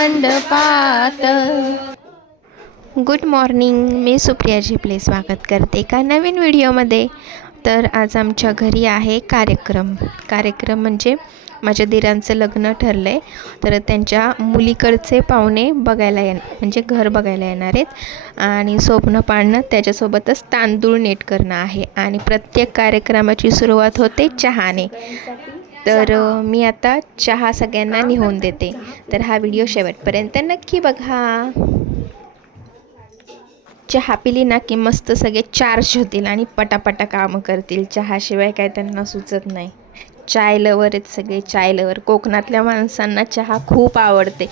मंडपात good morning मी Supriya play स्वागत करते एका नवीन व्हिडिओमध्ये. तर आज आमच्या घरी आहे कार्यक्रम. कार्यक्रम म्हणजे माझ्या दिरांचं लग्न ठरलं आहे तर त्यांच्या मुलीकडचे पाहुणे बघायला येण म्हणजे घर बघायला येणार आहेत. आणि स्वप्न पाडणं त्याच्यासोबतच तांदूळ नेट करणं आहे. आणि प्रत्येक कार्यक्रमाची सुरुवात होते चहाने. तर मी आता चहा सगळ्यांना निघून देते. तर हा व्हिडिओ शेवटपर्यंत नक्की बघा. चहा पिली ना की मस्त सगळे चार्ज होतील आणि पटापटा कामं करतील. चहाशिवाय काय त्यांना सुचत नाही. चाय लवर आहेत सगळे चाय लवर कोकणातल्या माणसांना चहा खूप आवडते.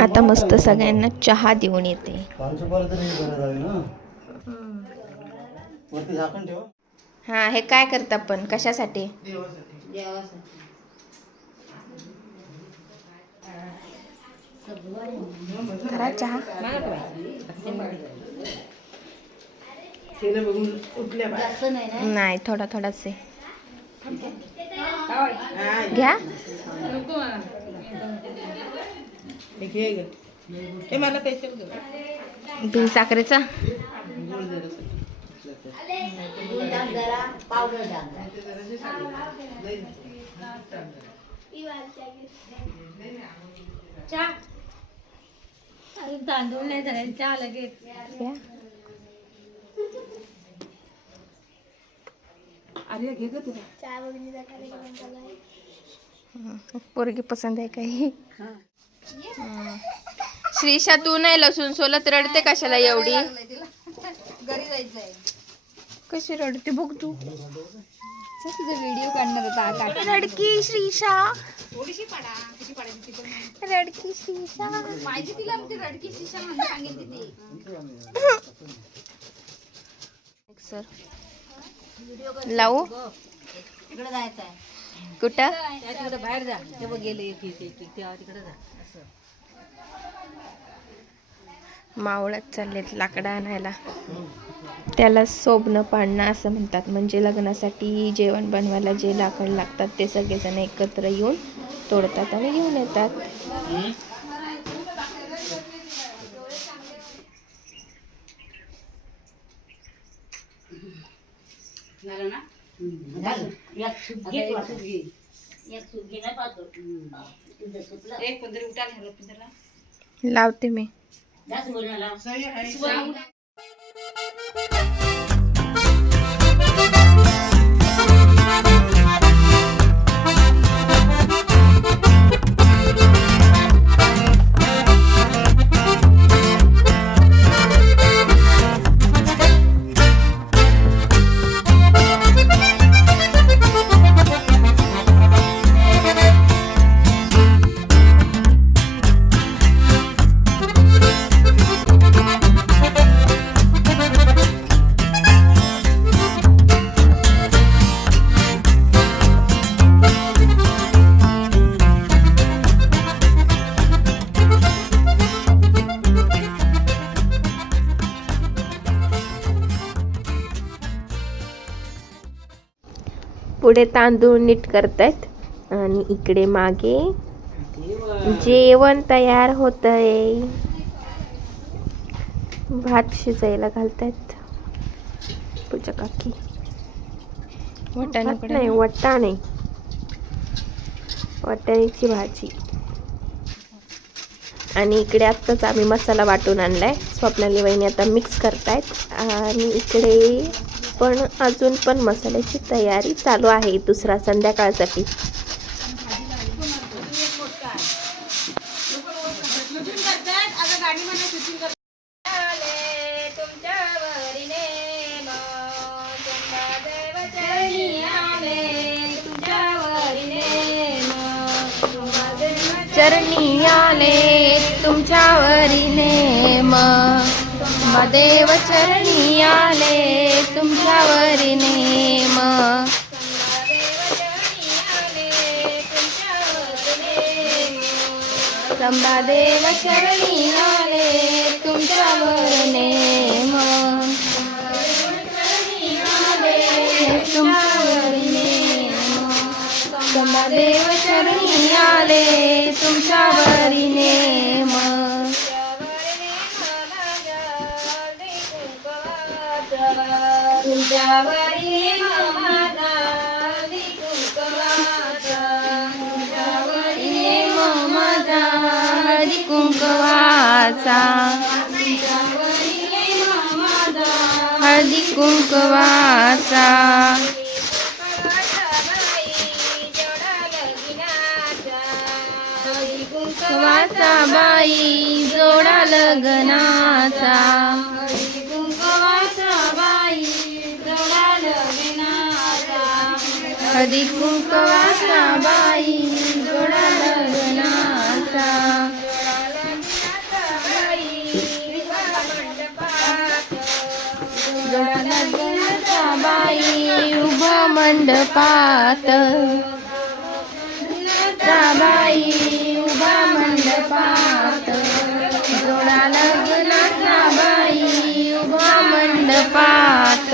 आता मस्त सगळ्यांना चहा देऊन येते. हां हे काय करता पण? कशासाठी? करा चहा. नाही थोडा थोडाच आहे. घ्या. तांदूळ नाही झाले चहा लगेच अरे घे ग तुला पोरगी पसंत आहे काही. श्रीषा तू नाही लसूण सोलत रडते कशाला एवढी? घरी जायचंय. कशी रडते बघ तू. तुझा व्हिडिओ काढणार होता रडकी श्रीषा थोडीशी पाडा पाडायची रडकी श्रीषा पाहिजे तिला ती रडकी शिशा म्हणून सांगितली ती. सर. लावू. तिकडे जायचं आहे. कुठं? त्या तिकडे बाहेर जा. ते बघ गेले तेव्हा तिकडे जा. असं. मावळत चाललेत लाकडं आणायला. त्याला सोबणं पाडणं असं म्हणतात. म्हणजे लग्नासाठी जेवण बनवायला जे लाकड लागतात ते सगळेजण एकत्र येऊन तोडतात आणि घेऊन येतात. झालं ना? एक कोणतरी उठा घालत पुढे तांदूळ नीट करतायत. आणि इकडे मागे जेवण तयार होतंय. भात शिजायला घालतायत. पूजा काकी. भात नाही वाटाणे. वाटाण्याची भाजी. आणि इकडे आत्ताच आम्ही मसाला वाटून आणलाय. स्वप्नाली वहिनी आता मिक्स करतायत. आणि इकडे पण अजून पण मसाल्याची तयारी चालू आहे दुसरा संध्याकाळसाठी. चरणी आले तुमच्यावरी नेम ब्रह्मदेव चरणी आले तुमच्यावरी नेम. संभादेव चरणी आले तुमच्यावर नेम. तुमच्यावर नेम. संभादेव चरणी आले तुमच्यावरी नेम. कुंकवाचा हळदी कुंकवाचा कुंकवाचा बाई जोडा लग्नाचा. कुंकवाचा बाई जोडा लग्नाचा. हळदी कुंकवाचा बाई जोडा मंडपात बाई उभा मंडपात जोडा लग्नाचा बाई उभा मंडपात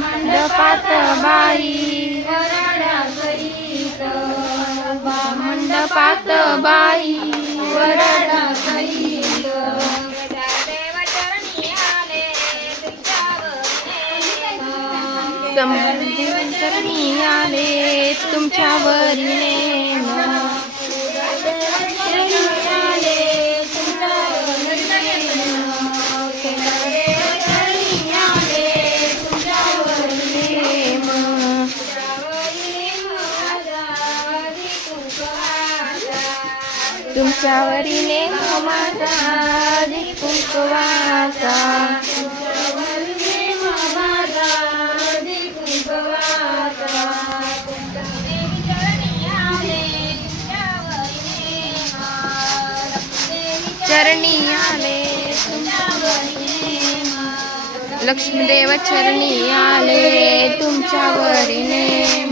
मंडपात बाई वराडा सहित. उभा मंडपात बाई संबंधी चरणी आले तुमच्यावर नेम तुमच्यावरी माझा कुंकवाचा चरणी आले लक्ष्मीदेव चरणी आले तुमच्यावरी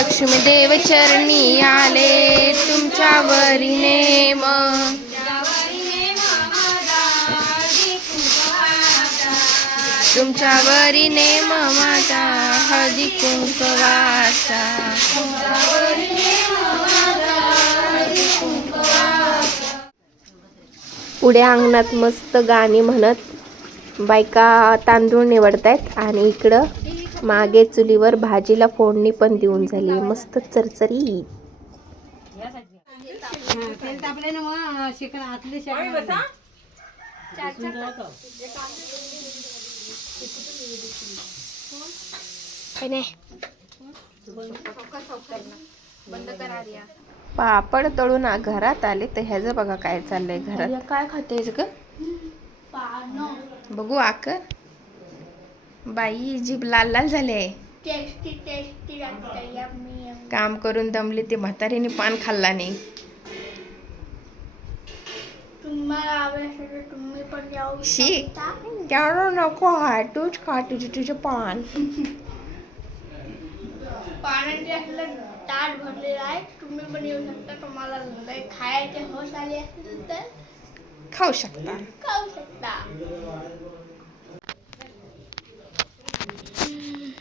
लक्ष्मी लक्ष्मीदेव चरणी आले तुमच्यावरी नेम नेम माझा हळदी तुमच्यावरी नेम माझा हळदी कुंकवाचा. पुढे अंगणात मस्त गाणी म्हणत बायका तांदूळ निवडतायत आणि इकडं मागे चुलीवर भाजीला फोडणी पण देऊन झाली. मस्त चरचरी पापड तळून आ- घरात आले तर ह्याचं बघा काय चाललंय घरात. काय खातेस ग? बघू आकर. बाई जीभ लाल लाल झाले टेस्टी लागतं काम करून दमले ते म्हातारीने पान खाल्ला नाही. तुम्हाला तुम्ही पण जाऊ शी त्यावर नको आहे तूच खा तुझे तुझे पान. पाण्याचे असलं ताट भरलेलं आहे. तुम्ही पण येऊ शकता. तुम्हाला काही खायचे होश आले असेल तर खाऊ शकता. खाऊ शकता.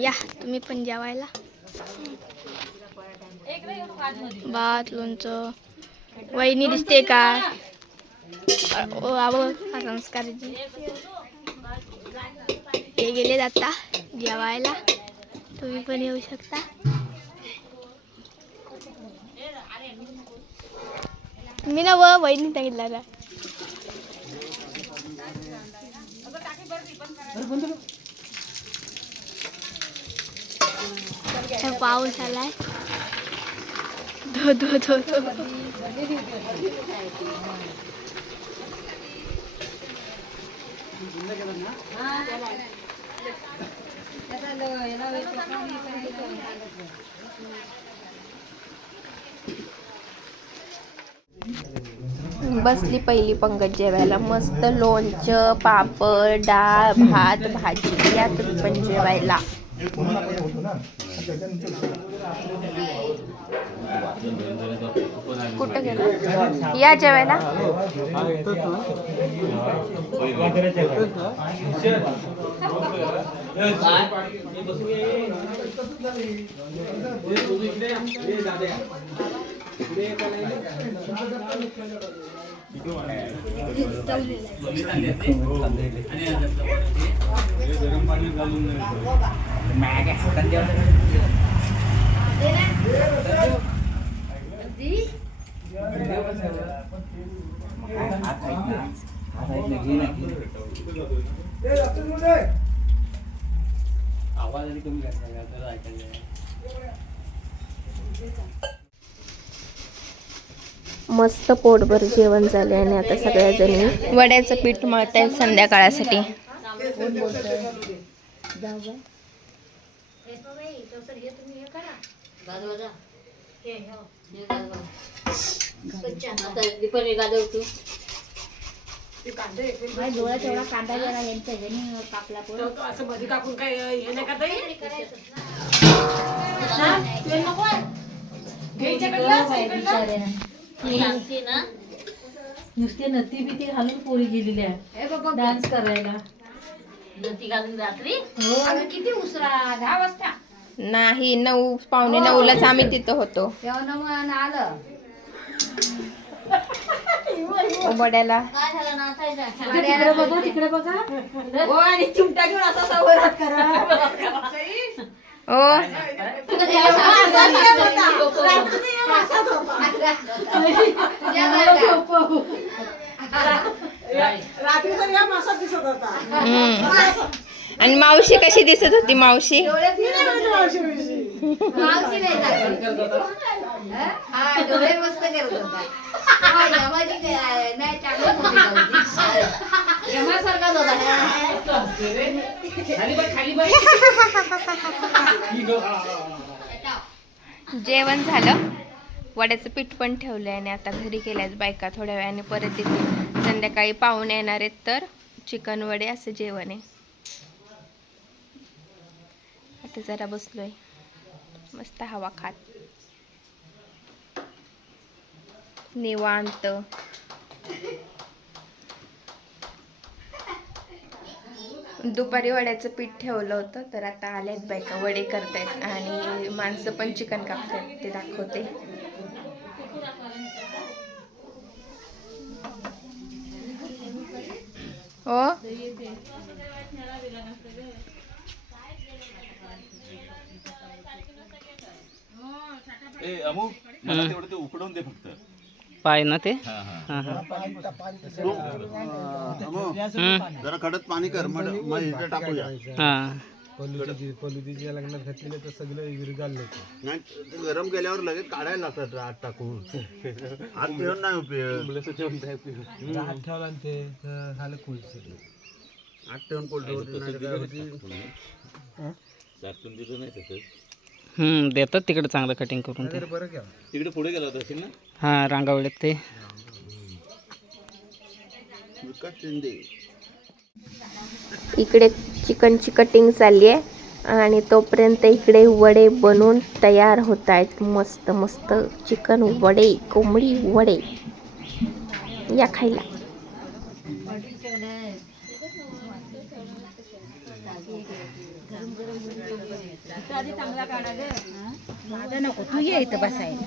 या तुम्ही पण जेवायला. भात लोणचं. वहिनी दिसते का? ओ आव हा संस्कारजी ते गेले जाता जेवायला. तुम्ही पण येऊ शकता. मी ना व वहिनी सांगितलं हे पाऊस आलाय. धो धो धो धो. बसली पहिली पंगत जेवायला. मस्त लोणचं पापड डाळ भात भाजी. या तुम्ही पण जेवायला. कुठं गेला या जेवायला. आवाज आणि कमी करणार त्याला ऐकायला मस्त पोटभर जेवण झाले आणि आता सगळ्याजणी वड्याचं पीठ मळताय संध्याकाळासाठी गाजवा जा. हे गाजवा. आता दीपाली गाजव तू. नुसती नती बिती घालून पोरी गेलेल्या डान्स करायला. नती घालून रात्री? किती उसरा दहा वाजता. नाही नऊ पावणे नऊलाच आम्ही तिथं होतो. आलं. वड्याला काय झालं नाचायचं तिकडे बघा तिकडे बघा. हो आणि चिमटा घेऊन असा सवरात करा. ओ हम्म. आणि मावशी कशी दिसत होती मावशी? हा डोळे मस्त करत होता हा, यमाची काय- जेवण झालं. वड्याचं पीठ पण ठेवलंय आणि आता घरी गेल्यात बायका. थोड्या वेळाने परत येते संध्याकाळी पाहुणे येणार आहेत तर चिकन वडे असं जेवण आहे. आता जरा बसलोय. मस्त हवा खात. निवांत. दुपारी वड्याचं पीठ ठेवलं होतं तर आता आलेत बायका वडे करतायत आणि माणसं पण चिकन कापतायत ते दाखवते. हो ए मला तेवढं ते उकडून दे फक्त. पाय ना ते? हा हा. हा हा. जरा कडक पाणी कर मग मग इथे टाकूया हा. पलुदीच्या लग्नात घातलेलं तर सगळं होतं. नाही ते गरम केल्यावर लगेच काढायला लागतात आत टाकून. आत ठेवून नाही उपयोग. हात ठेवला आणि ते तर झालं कुलचं आत ठेवून हम्म देतात तिकडे चांगलं कटिंग करून ते. बरं केलं. तिकडे पुढे गेला होता असेल ना? हा रांगावळ्यात ते. इकडे चिकनची कटिंग चालली आहे आणि तोपर्यंत इकडे वडे बनवून तयार होत आहेत. मस्त मस्त चिकन वडे कोंबडी वडे. या खायला. तू ये इथं बसायला.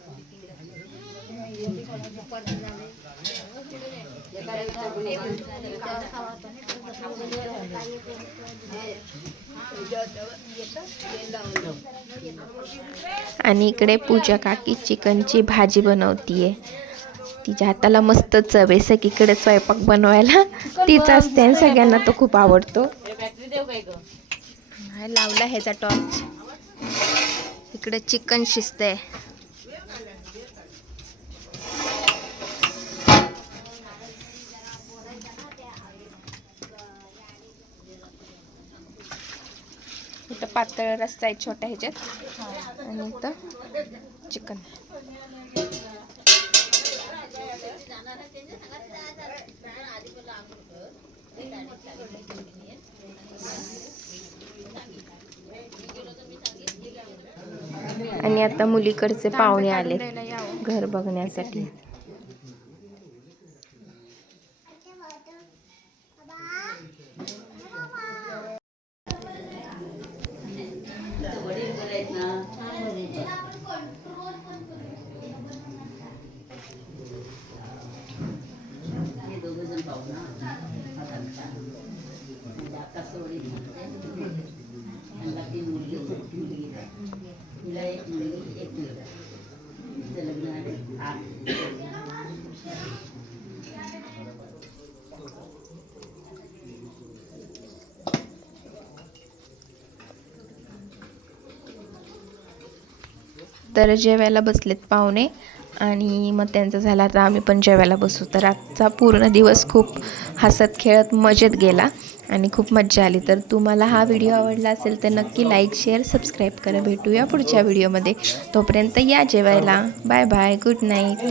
आणि इकडे पूजा काकी चिकनची भाजी बनवतीये. तिच्या हाताला मस्त चव आहे. सगळीकडे स्वयंपाक बनवायला. तीच असते आणि सगळ्यांना तो खूप आवडतो. लावला ह्याचा टॉर्च इकडे चिकन शिजतंय. पातळ रस्सा आहे छोट्या ह्याच्यात. आणि इथं चिकन. आणि आता मुलीकडचे पाहुणे आले घर बघण्यासाठी वडील बरे आहेत ना हे दोघं जण पाहू ना आकाश वडील त्यांना तीन मुलगी मुलगी तिला एक मुलगी एक मुलगा तिचं लग्न आहे आठ तर जेवायला बसलेत पाहुणे. आणि मग त्यांचं झालं आता आम्ही पण जेवायला बसू. तर आजचा पूर्ण दिवस खूप हसत खेळत मजेत गेला आणि खूप मज्जा आली. तर तुम्हाला हा व्हिडिओ आवडला असेल तर नक्की लाईक शेअर सबस्क्राईब करा. भेटूया पुढच्या व्हिडिओमध्ये. तोपर्यंत या जेवायला. Bye bye good night